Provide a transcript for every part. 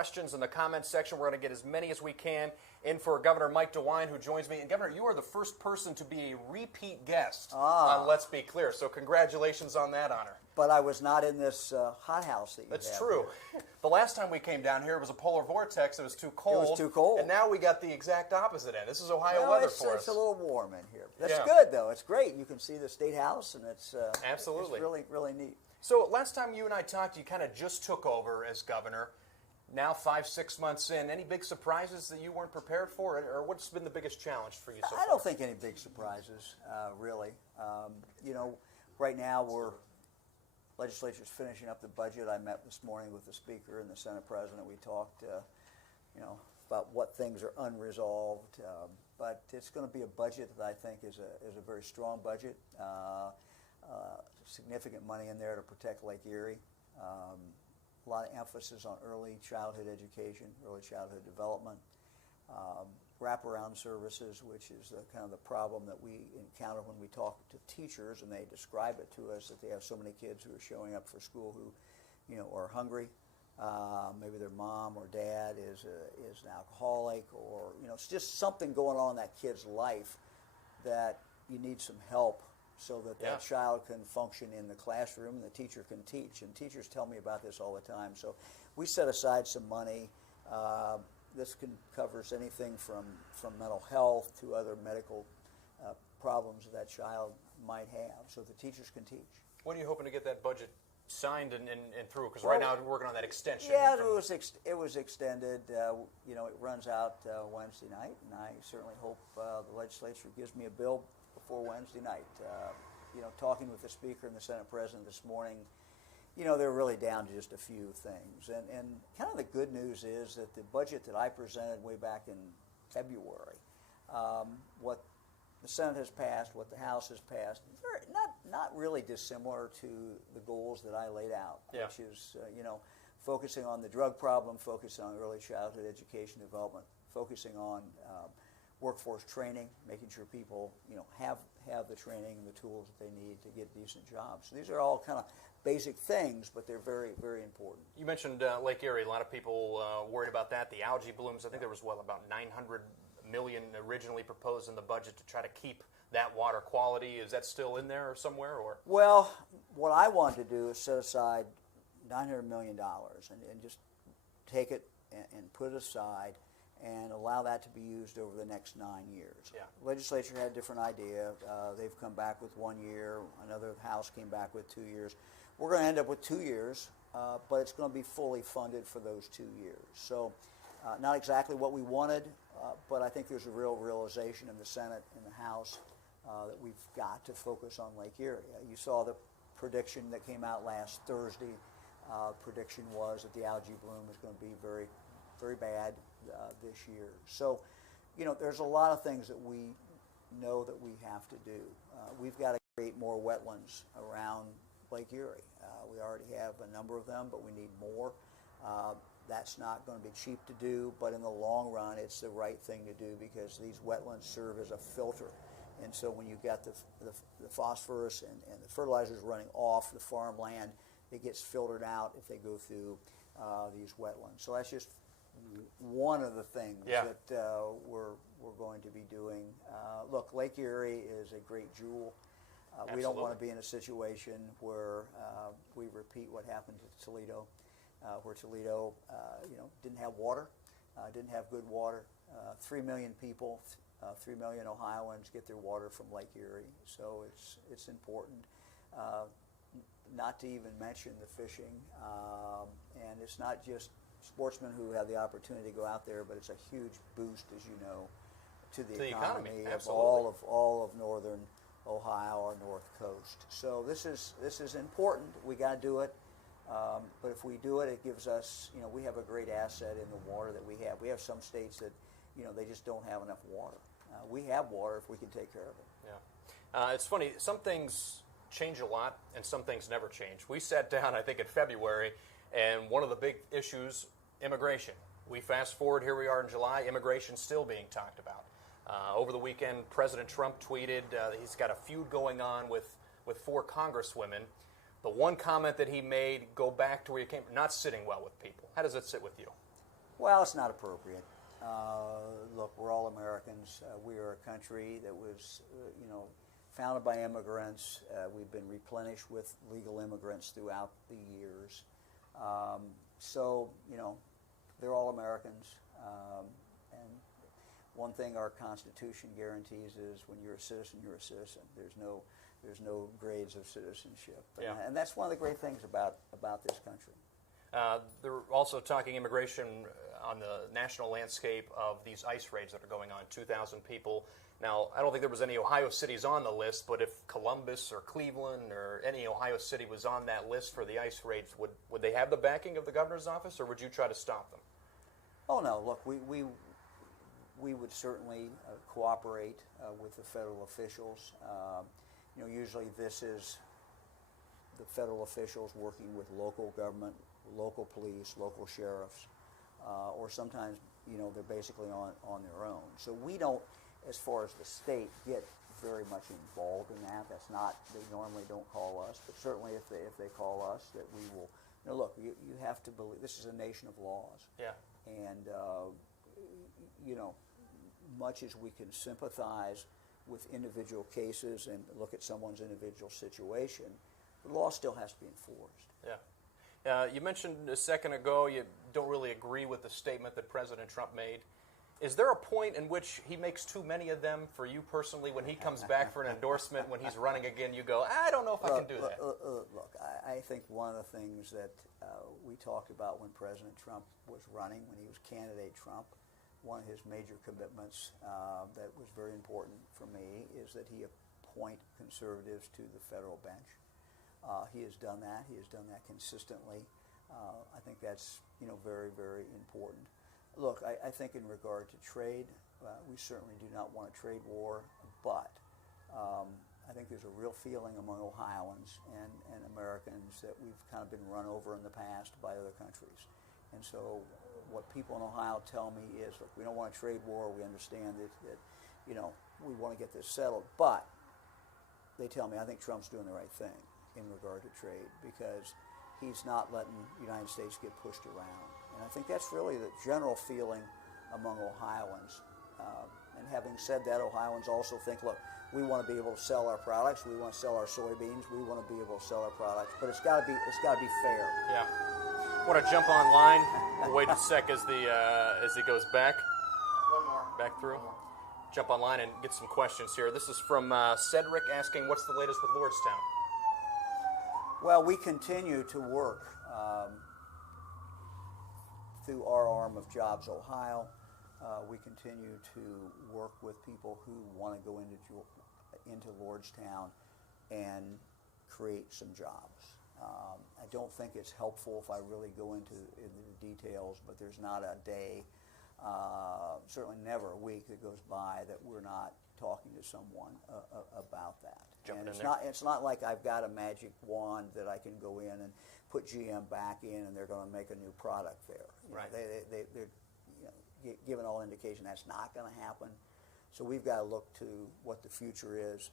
questions in the comments section. We're going to get as many as we can in for Governor Mike DeWine, who joins me. And Governor, you are the first person to be a repeat guest on Let's Be Clear, so congratulations on that honor. But I was not in this hothouse that you have. That's true. Here. The last time we came down here, it was a polar vortex. It was too cold. It was too cold. And now we got the exact opposite end. This is Ohio weather for us. It's a little warm in here. That's Yeah. good, though. It's great. You can see the State House, and it's Absolutely. It's really, really neat. So last time you and I talked, you kind of just took over as governor. Now 5-6 months in, any big surprises that you weren't prepared for, or what's been the biggest challenge for you so far? I don't think any big surprises, really. You know, right now legislature's finishing up the budget. I met this morning with the Speaker and the Senate President. We talked, you know, about what things are unresolved. But it's going to be a budget that I think is a very strong budget. Significant money in there to protect Lake Erie. A lot of emphasis on early childhood education, early childhood development, wraparound services, which is kind of the problem that we encounter when we talk to teachers and they describe it to us, that they have so many kids who are showing up for school who, you know, are hungry. Maybe their mom or dad is an alcoholic, or, you know, it's just something going on in that kid's life that you need some help so that that child can function in the classroom and the teacher can teach. And teachers tell me about this all the time. So we set aside some money. This covers anything from mental health to other medical problems that child might have, so the teachers can teach. When are you hoping to get that budget signed and through? Because right now we're working on that extension. Yeah, it was extended. You know, it runs out Wednesday night, and I certainly hope the legislature gives me a bill before Wednesday night. You know, talking with the Speaker and the Senate President this morning, you know, they're really down to just a few things. And kind of the good news is that the budget that I presented way back in February, what the Senate has passed, what the House has passed, not really dissimilar to the goals that I laid out, which is, you know, focusing on the drug problem, focusing on early childhood education development, focusing on workforce training, making sure people, you know, have the training and the tools that they need to get decent jobs. So these are all kind of basic things, but they're very, very important. You mentioned Lake Erie. A lot of people worried about that. The algae blooms. I think there was, about $900 million originally proposed in the budget to try to keep that water quality. Is that still in there somewhere? Or? Well, what I want to do is set aside $900 million and just take it and put it aside and allow that to be used over the next 9 years. Yeah. Legislature had a different idea. They've come back with 1 year. Another House came back with 2 years. We're going to end up with 2 years, but it's going to be fully funded for those 2 years. So not exactly what we wanted, but I think there's a real realization in the Senate and the House that we've got to focus on Lake Erie. You saw the prediction that came out last Thursday. Prediction was that the algae bloom is going to be very, very bad this year. So, you know, there's a lot of things that we know that we have to do. We've got to create more wetlands around Lake Erie. We already have a number of them, but we need more. That's not going to be cheap to do, but in the long run, it's the right thing to do because these wetlands serve as a filter. And so when you've got the phosphorus and the fertilizers running off the farmland, it gets filtered out if they go through these wetlands. So that's just one of the things that we're going to be doing. Look, Lake Erie is a great jewel. We don't want to be in a situation where we repeat what happened to Toledo, where Toledo, you know, didn't have water, didn't have good water. 3 million people, 3 million Ohioans get their water from Lake Erie, so it's important. Not to even mention the fishing, and it's not just sportsmen who have the opportunity to go out there, but it's a huge boost, as you know, to the economy of all of northern Ohio, our north coast. So this is important. We got to do it, but if we do it, it gives us, you know, we have a great asset in the water that we have. We have some states that, you know, they just don't have enough water. We have water if we can take care of it. Yeah, it's funny. Some things change a lot, and some things never change. We sat down, I think, in February, and one of the big issues, immigration. We fast forward, here we are in July, immigration still being talked about. Over the weekend, President Trump tweeted he's got a feud going on with 4 congresswomen. The one comment that he made, go back to where you came, not sitting well with people. How does it sit with you? Well, it's not appropriate. Look, we're all Americans. We are a country that was, founded by immigrants. We've been replenished with legal immigrants throughout the years. So, they're all Americans. And one thing our Constitution guarantees is when you're a citizen, you're a citizen. There's no grades of citizenship. Yeah. And that's one of the great things about this country. They're also talking immigration on the national landscape of these ICE raids that are going on, 2,000 people. Now, I don't think there was any Ohio cities on the list, but if Columbus or Cleveland or any Ohio city was on that list for the ICE raids, would they have the backing of the governor's office, or would you try to stop them? Oh, no. Look, we would certainly cooperate with the federal officials. Usually this is the federal officials working with local government, local police, local sheriffs, or sometimes, they're basically on their own. So we don't, as far as the state, get very much involved in that. That's not, they normally don't call us, but certainly if they call us, that we will, look, you have to believe, this is a nation of laws. Yeah. And, much as we can sympathize with individual cases and look at someone's individual situation, the law still has to be enforced. Yeah. You mentioned a second ago you don't really agree with the statement that President Trump made. Is there a point in which he makes too many of them for you personally? When he comes back for an endorsement, when he's running again, you go, I don't know if I can do that. Look, I think one of the things that we talked about when President Trump was running, when he was candidate Trump, one of his major commitments that was very important for me is that he appoint conservatives to the federal bench. He has done that. He has done that consistently. I think that's very, very important. Look, I think in regard to trade, we certainly do not want a trade war, but I think there's a real feeling among Ohioans and Americans that we've kind of been run over in the past by other countries. And so what people in Ohio tell me is, look, we don't want a trade war. We understand that we want to get this settled. But they tell me, I think Trump's doing the right thing in regard to trade because he's not letting the United States get pushed around. And I think that's really the general feeling among Ohioans. And having said that, Ohioans also think, look, we want to be able to sell our products. We want to sell our soybeans. We want to be able to sell our products. But it's got to be fair. Yeah. Want to jump online? We'll wait a sec as he goes back. One more. Back through. Jump online and get some questions here. This is from Cedric asking, what's the latest with Lordstown? Well, we continue to work through our arm of Jobs Ohio. We continue to work with people who want to go into Lordstown and create some jobs. I don't think it's helpful if I really go into the details, but there's not a day, certainly never a week that goes by that we're not talking to someone about that. Jumping and it's not like I've got a magic wand that I can go in and put GM back in and they're going to make a new product there. Right. They're given all indication that's not going to happen. So we've got to look to what the future is.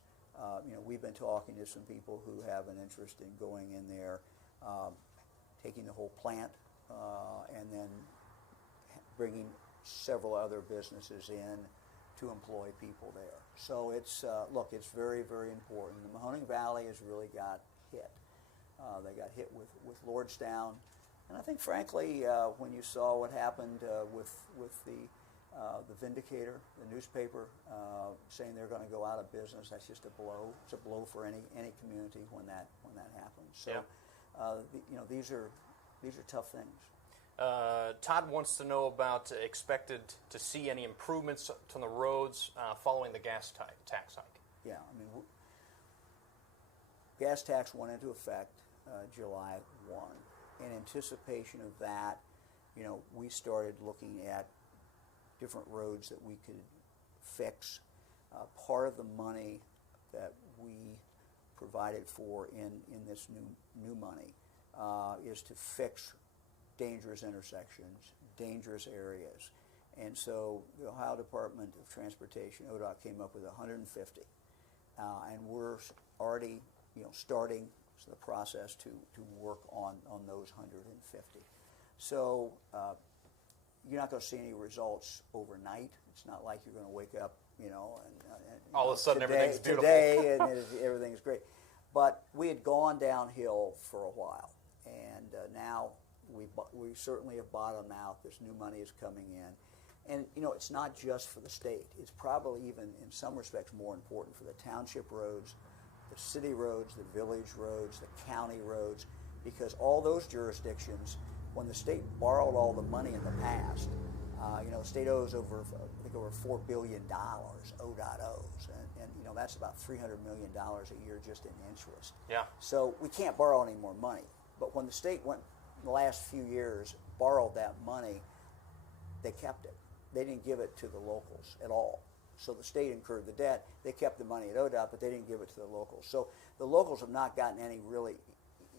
We've been talking to some people who have an interest in going in there, taking the whole plant, and then bringing several other businesses in to employ people there. So it's it's very, very important. The Mahoning Valley has really got hit. They got hit with Lordstown, and I think, frankly, when you saw what happened with the Vindicator, the newspaper, saying they're going to go out of business, that's just a blow. It's a blow for any community when that happens. So, yeah. These are tough things. Todd wants to know about expected to see any improvements to the roads following the gas tax hike. Yeah, gas tax went into effect July 1. In anticipation of that, we started looking at different roads that we could fix. Part of the money that we provided for in this new money is to fix dangerous intersections, dangerous areas. And so the Ohio Department of Transportation, ODOT, came up with 150. And we're already starting the process to work on those 150. So you're not going to see any results overnight. It's not like you're going to wake up, and all of a sudden everything's beautiful. Today and everything's great. But we had gone downhill for a while, and now we certainly have bottomed out. This new money is coming in. And, it's not just for the state. It's probably even, in some respects, more important for the township roads, the city roads, the village roads, the county roads, because all those jurisdictions, when the state borrowed all the money in the past, the state owes over $4 billion, ODOTs, and that's about $300 million a year just in interest. Yeah. So we can't borrow any more money. But when the state went, in the last few years, borrowed that money, they kept it. They didn't give it to the locals at all. So the state incurred the debt. They kept the money at ODOT, but they didn't give it to the locals. So the locals have not gotten any really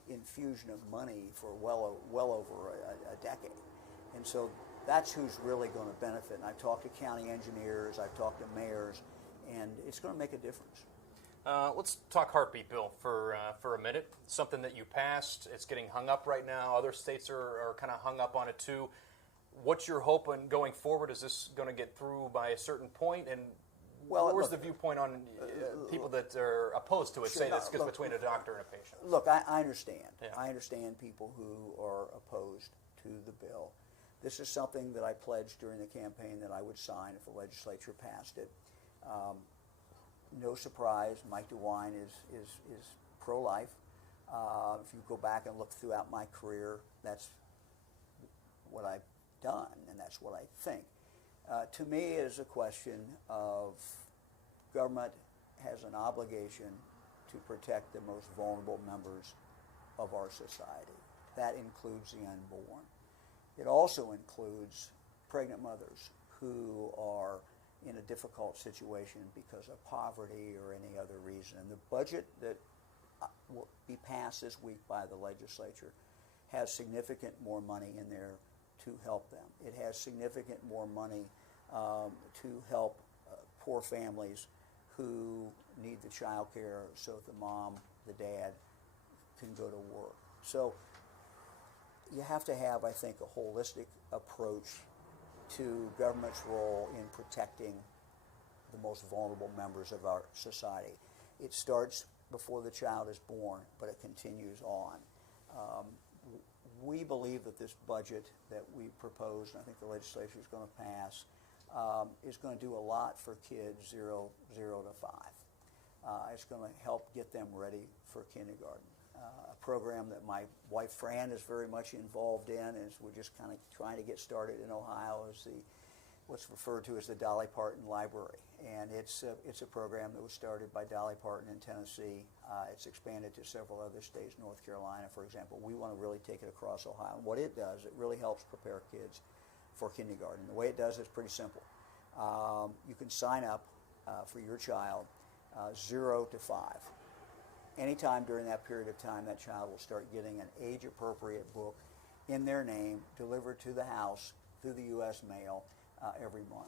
infusion of money for well over a decade. And so that's who's really going to benefit. And I've talked to county engineers, I've talked to mayors, and it's going to make a difference. Let's talk heartbeat bill for a minute. Something that you passed. It's getting hung up right now. Other states are kind of hung up on it too. What's your hope on going forward? Is this going to get through by a certain point? And where's the viewpoint on people that are opposed to it, say this gets between a doctor and a patient? Look, I understand. Yeah. I understand people who are opposed to the bill. This is something that I pledged during the campaign that I would sign if the legislature passed it. No surprise, Mike DeWine is pro-life. If you go back and look throughout my career, that's what I've done, and that's what I think. To me, it is a question of government has an obligation to protect the most vulnerable members of our society. That includes the unborn. It also includes pregnant mothers who are in a difficult situation because of poverty or any other reason. And the budget that will be passed this week by the legislature has significant more money in there to help them. It has significant more money to help poor families who need the child care so the mom, the dad can go to work. So you have to have, I think, a holistic approach to government's role in protecting the most vulnerable members of our society. It starts before the child is born, but it continues on. We believe that this budget that we proposed, and I think the legislature is going to pass, is going to do a lot for kids 0 to 5. It's going to help get them ready for kindergarten. A program that my wife Fran is very much involved in, as we're just kind of trying to get started in Ohio, is what's referred to as the Dolly Parton Library. And it's a program that was started by Dolly Parton in Tennessee. It's expanded to several other states, North Carolina, for example. We want to really take it across Ohio. And what it does, it really helps prepare kids for kindergarten. The way it does is pretty simple. You can sign up for your child 0 to 5. Anytime during that period of time, that child will start getting an age-appropriate book in their name delivered to the house through the U.S. mail every month.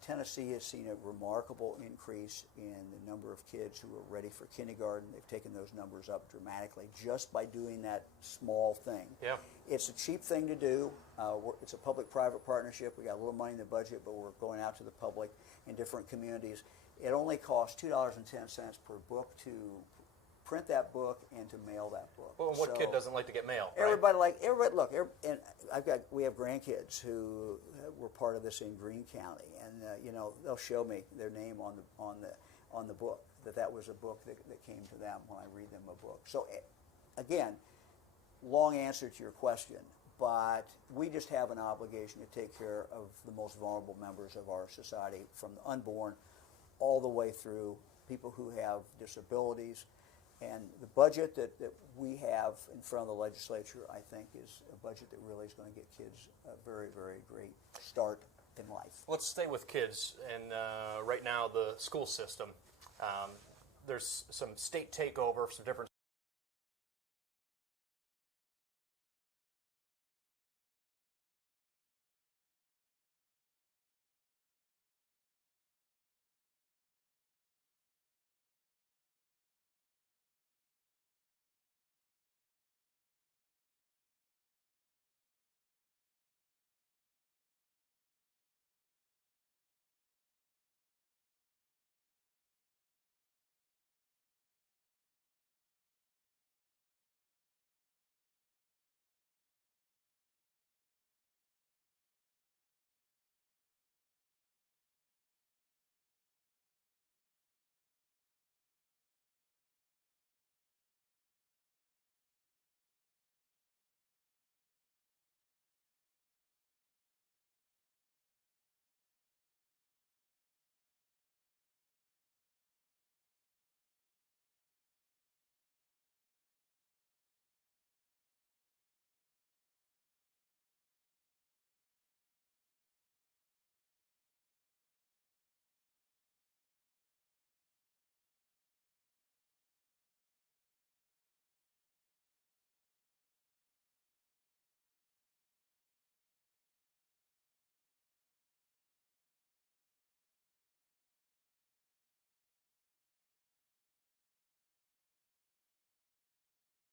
Tennessee has seen a remarkable increase in the number of kids who are ready for kindergarten. They've taken those numbers up dramatically just by doing that small thing. Yeah. It's a cheap thing to do. It's a public-private partnership. We got a little money in the budget, but we're going out to the public in different communities. It only costs $2.10 per book to print that book and to mail that book. Well, what kid doesn't like to get mail? Right? Everybody look, and we have grandkids who were part of this in Greene County, and they'll show me their name on the book, that was a book that came to them when I read them a book. So again, long answer to your question, but we just have an obligation to take care of the most vulnerable members of our society, from the unborn all the way through people who have disabilities. And the budget that we have in front of the legislature, I think, is a budget that really is going to get kids a very, very great start in life. Let's stay with kids, and right now the school system. There's some state takeover, some different